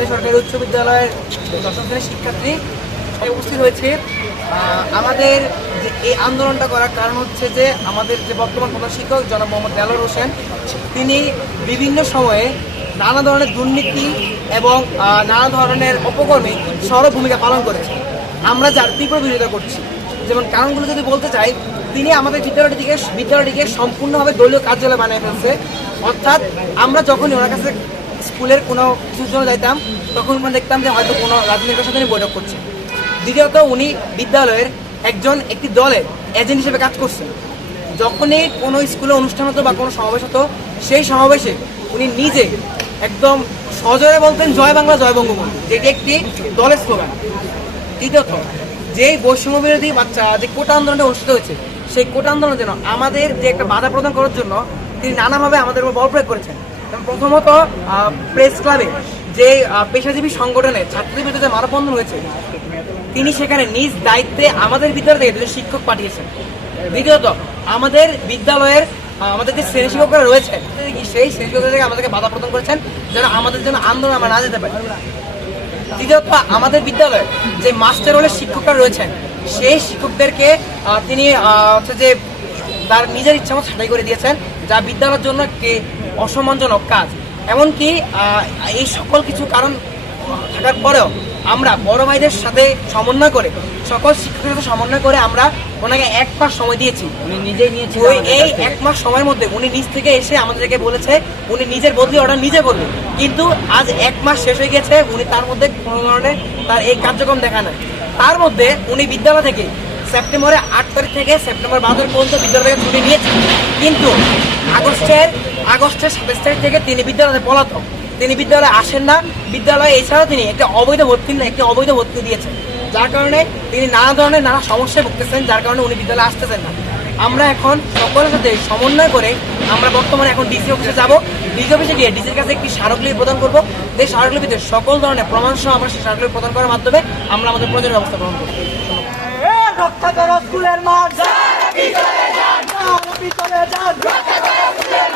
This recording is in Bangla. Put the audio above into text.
বিদ্যালয়ের দশম শ্রেণির শিক্ষার্থী উপস্থিত হয়েছে। আমাদের যে এই আন্দোলনটা করার কারণ হচ্ছে যে আমাদের যে বর্তমান প্রধান শিক্ষক জনাব মোহাম্মদ দেলোর হোসেন, তিনি বিভিন্ন সময়ে নানা ধরনের দুর্নীতি এবং নানা ধরনের অপকর্মে সড় ভূমিকা পালন করেছেন। আমরা যার তীব্র বিরোধিতা করছি। যেমন কারণগুলো যদি বলতে চাই, তিনি আমাদের বিদ্যালয়টিকে বিদ্যালয়টিকে সম্পূর্ণভাবে দলীয় কার্যালয় বানিয়ে ফেলছে। অর্থাৎ আমরা যখনই ওনার কাছে স্কুলের কোনো কিছুর জন্য যাইতাম, তখন আমরা দেখতাম যে হয়তো কোনো রাজনীতির সাথে বৈঠক করছে। দ্বিতীয়ত উনি বিদ্যালয়ের একজন একটি দলের এজেন্ট হিসেবে কাজ করছেন। যখনই কোনো স্কুলে অনুষ্ঠান হতো বা কোনো সমাবেশ হতো, সেই সমাবেশে উনি নিজে একদম সজরে বলতেন, জয় বাংলা, জয় বঙ্গবন্ধু। যেটি একটি দলের স্লোগান তৃতীয়ত, যেই বৈষম্য বিরোধী বাচ্চা, যে কোটা আন্দোলনটা অনুষ্ঠিত হয়েছে, সেই কোটা আন্দোলনের জন্য আমাদের যে একটা বাধা প্রদান করার জন্য তিনি নানাভাবে আমাদের উপর বল প্রয়োগ করেছেন। প্রথমত প্রেস ক্লাবে যে পেশাজীবী সংগঠনে ছাত্রদের যে মানববন্ধন হয়েছে, তিনি সেখানে নিজ দায়িত্বে আমাদের বিদ্যালয় থেকে দুজন শিক্ষক পাঠিয়েছেন। দ্বিতীয়ত, আমাদের বিদ্যালয়ের আমাদের যে শ্রেণি শিক্ষকরা রয়েছে, সেই শ্রেণি শিক্ষকদের থেকে আমাদেরকে বাধা প্রদান করেছেন, যেন আমাদের জন্য আন্দোলন আমরা না যেতে পারি। দ্বিতীয়ত আমাদের বিদ্যালয়ে যে মাস্টার রোলের শিক্ষকরা রয়েছেন, সেই শিক্ষকদেরকে তিনি হচ্ছে যে, তার নিজের ইচ্ছা মতো ছাঁটাই করে দিয়েছেন, যা বিদ্যালয়ের জন্য অসম্মানজনক কাজ। এমনকি এই সকল কিছু কারণ থাকার পরেও আমরা বড় ভাইদের সাথে সমন্বয় করে সকল শিক্ষকের সাথে সমন্বয় করে আমরা ওনাকে এক মাস সময় দিয়েছি। উনি নিজেই নিয়েছিলেন ওই এই এক মাস সময়ের মধ্যে উনি নিজ থেকে এসে আমাদেরকে বলেছে উনি নিজের বদলি অর্ডার নিজে করবেন কিন্তু আজ এক মাস শেষ হয়ে গেছে উনি তার মধ্যে কোনো ধরনের তার এই কার্যক্রম দেখা নাই। তার মধ্যে উনি বিদ্যালয় থেকে সেপ্টেম্বরের আট তারিখ থেকে সেপ্টেম্বর বারো তারিখ পর্যন্ত বিদ্যালয় থেকে ছুটি নিয়েছে। কিন্তু আগস্টের আগস্টের সাতাশ তারিখ থেকে তিনি বিদ্যালয়ে পলাতক। তিনি বিদ্যালয়ে আসেন না। বিদ্যালয়ে এছাড়াও তিনি একটা অবৈধ ভর্তি একটি অবৈধ ভর্তি দিয়েছেন। যার কারণে তিনি নানা ধরনের নানা সমস্যায় ভুগতেছেন, যার কারণে উনি বিদ্যালয়ে আসতেছেন না। আমরা এখন সকলের সাথে সমন্বয় করে আমরা বর্তমানে এখন ডিসি অফিসে যাব। ডিসি অফিসে গিয়ে ডিসির কাছে একটি স্মারকলিপি প্রদান করব। যে স্মারকলিপিতে সকল ধরনের প্রমাণ সহ আমরা সেই স্মারকলিপি প্রদান করার মাধ্যমে আমরা আমাদের প্রয়োজনীয় ব্যবস্থা গ্রহণ করব। রক্ষা করো স্কুলের মাঠ। ভিতরে যান ভিতরে যান রক্ষা করো স্কুলের